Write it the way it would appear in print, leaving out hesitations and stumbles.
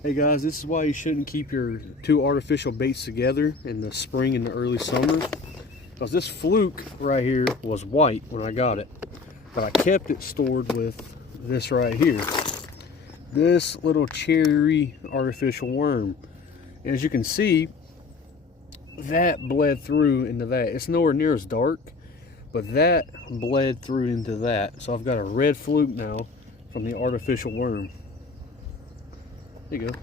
Hey guys, this is why you shouldn't keep your two artificial baits together in the spring and the early summer. Because this fluke right here was white when I got it, but I kept it stored with this right here. This little cherry artificial worm. As you can see, that bled through into that. It's nowhere near as dark, but that bled through into that. So I've got a red fluke now from the artificial worm. There you go.